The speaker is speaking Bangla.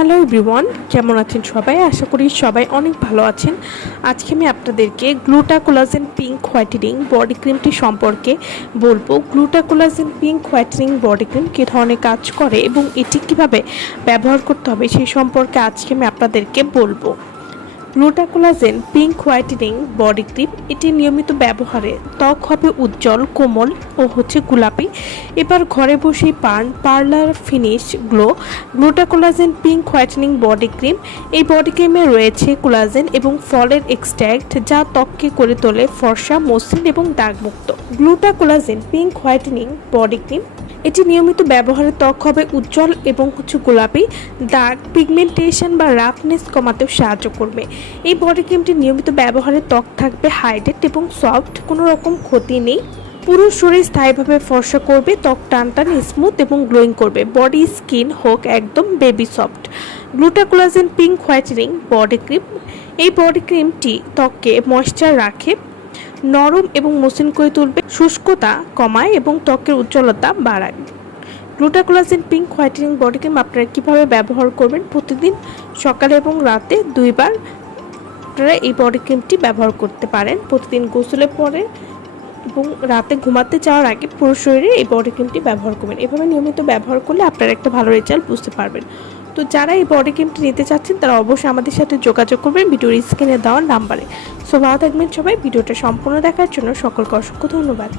হ্যালো এভরিওয়ান, কেমন আছেন সবাই? আশা করি সবাই অনেক ভালো আছেন। আজকে আমি আপনাদেরকে গ্লুটাকোলাজেন পিঙ্ক হোয়াইটেনিং বডি ক্রিমটি সম্পর্কে বলবো। গ্লুটাকোলাজেন পিঙ্ক হোয়াইটেনিং বডি ক্রিম কী ধরনের কাজ করে এবং এটি কীভাবে ব্যবহার করতে হবে সেই সম্পর্কে আজকে আমি আপনাদেরকে বলবো। গ্লুটাকোলাজেন পিঙ্ক হোয়াইটেনিং বডি ক্রিম এটি নিয়মিত ব্যবহারে ত্বক হবে উজ্জ্বল, কোমল ও গোলাপি। এবার ঘরে বসেই পান parlour finish glow. Glutacollagen pink whitening body cream, এই বডি ক্রিমে রয়েছে কোলাজেন এবং ফলের এক্সট্র্যাক্ট যা ত্বককে করে তোলে ফর্সা, মসৃণ এবং দাগমুক্ত। গ্লুটাকোলাজেন পিঙ্ক হোয়াইটেনিং বডি ক্রিম এটি নিয়মিত ব্যবহারে ত্বক হবে উজ্জ্বল এবং গোলাপি। দাগ, পিগমেন্টেশন বা রাফনেস কমাতেও সাহায্য করবে। এই বডি ক্রিমটি নিয়মিত ব্যবহারে ত্বক থাকবে হাইড্রেট এবং সফট, কোনো রকম ক্ষতি নেই। পুরো শরীর স্থায়ীভাবে ফর্সা করবে, ত্বক টান স্মুথ এবং গ্লোয়িং করবে। বডি স্কিন হোক একদম baby soft. Glutacollagen pink whitening body cream, এই বডি ক্রিমটি ত্বককে ময়েশ্চার রাখে, নরম এবং মসৃণ করে তুলবে, শুষ্কতা কমায় এবং ত্বকের উজ্জ্বলতা বাড়ায়। গ্লুটাকোলাজেন পিঙ্ক হোয়াইটেনিং বডি ক্রিম আপনারা কীভাবে ব্যবহার করবেন? প্রতিদিন সকালে এবং রাতে 2 বার আপনারা এই বডি ক্রিমটি ব্যবহার করতে পারেন। প্রতিদিন গোসলের পরে এবং রাতে ঘুমাতে যাওয়ার আগে পুরো শরীরে এই বডি ক্রিমটি ব্যবহার করবেন। এভাবে নিয়মিত ব্যবহার করলে আপনারা একটা ভালো রেজাল্ট বুঝতে পারবেন। তো যারা এই বডি ক্রিমটি নিতে চাচ্ছেন তারা অবশ্যই আমাদের সাথে যোগাযোগ করবেন ভিডিওর স্ক্রিনে দেওয়ার নাম্বারে। সো ভালো থাকবেন সবাই। ভিডিওটা সম্পূর্ণ দেখার জন্য সকলকে অসংখ্য ধন্যবাদ।